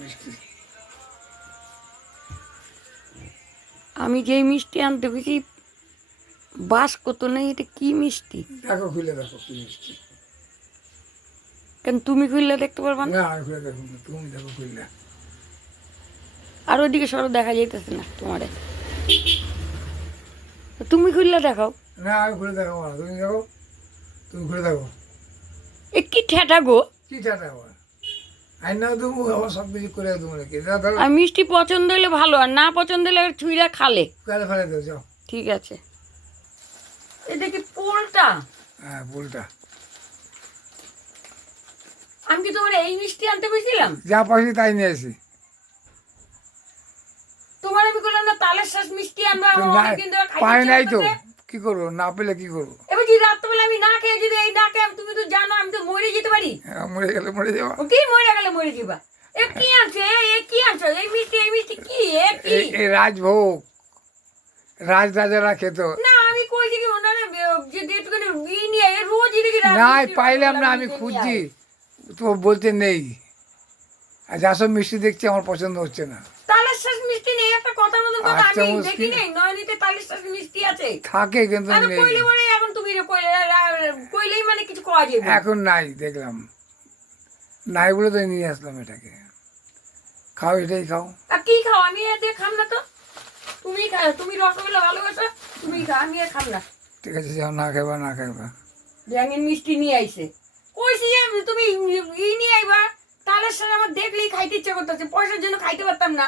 মিষ্টি আমি যেই মিষ্টি আনতে গেছি বাস কত নেই, এটা কি মিষ্টি? দেখো খুলে দেখো কি মিষ্টি। কেন তুমি খুললে দেখতে পারবা না? না আর খুলে দেখো না, তুমি দেখো খুললে। আর ওইদিকে সরো, দেখা যাইতেছে না তোমারে। তুমি খুললে দেখাও। না আমি খুলে দেখো না, তুমি দেখো, তুমি খুলে দেখো। এ কি ঠেটা গো! কি চাটা আবার আইনাও দেবো, আবার সব কিছু করে দেবো নাকি? এটা ধরো আর মিষ্টি পছন্দ হলে ভালো, আর না পছন্দ হলে ছুঁড়া খালে। ফেলে ফেলে দেবো, যাও। ঠিক আছে। এটা কি পোলটা? হ্যাঁ ভুলটা। আমি কি তোমার এই মিষ্টি আনতে বলছিলাম? যা পাইছি তাই নিয়ে আসি। তোমার আমি বললাম না তালের শ্বাস মিষ্টি আমরা তো না অনেকদিন ধরে খাইতে পাই ইচ্ছে নাই তো, করতেছে। কি করবো? না পেলে কি করবো? এবার যদি রাত্রেবেলা আমি না খেয়ে যদি এই না খেয়ে, তুমি তো জানো আমি তো মরে যেতে পারি। হ্যাঁ, মরে গেলে মরে যাবো। ও কি মরে গেলে মরে যাবা? এ কি আনছো? এ কি আনছো? এই মিষ্টি কি? এ কি? এই রাজভোগ, রাজরাজারা খেত। না আমি কইছি কি ওনারা যে একটুখানি ই নিয়ে রোজ এদিকে নাই পাইলাম না, আমি খুঁজছি তো বলতে নেই। আর যা সব মিষ্টি দেখছি আমার পছন্দ হচ্ছে না। তালের শ্বাস মিষ্টি নেই একটা কথার মতন কথা, আচ্ছা, আমি মুশকিল। দেখি নাই নয়নিতে তালের শ্বাস মিষ্টি আছে। থাকে কিন্তু আরে নেই, কইলে মানে এখন তুমি কইলেই মানে কিছু কওয়া যাবে না। এখন নাই দেখলাম। নাই বলে তো নিয়ে আসলাম এটাকে। খাও, এটাই খাও। আর কি খাও? আমি এতে খাম না তো। তুমি খাও, তুমি রসগোল্লা ভালোবাসো, তুমি খাও, আমি আর খাম না। ঠিক আছে, যাও, না খাইবা না খাইবা। ব্যাঙের মিষ্টি নিয়ে আইছে, কইছি যে তুমি ই নিয়ে আইবা। তালের সাথে আমার দেখলেই খাইতে ইচ্ছে করতেছে, পয়সার জন্য খাইতে পারতাম না।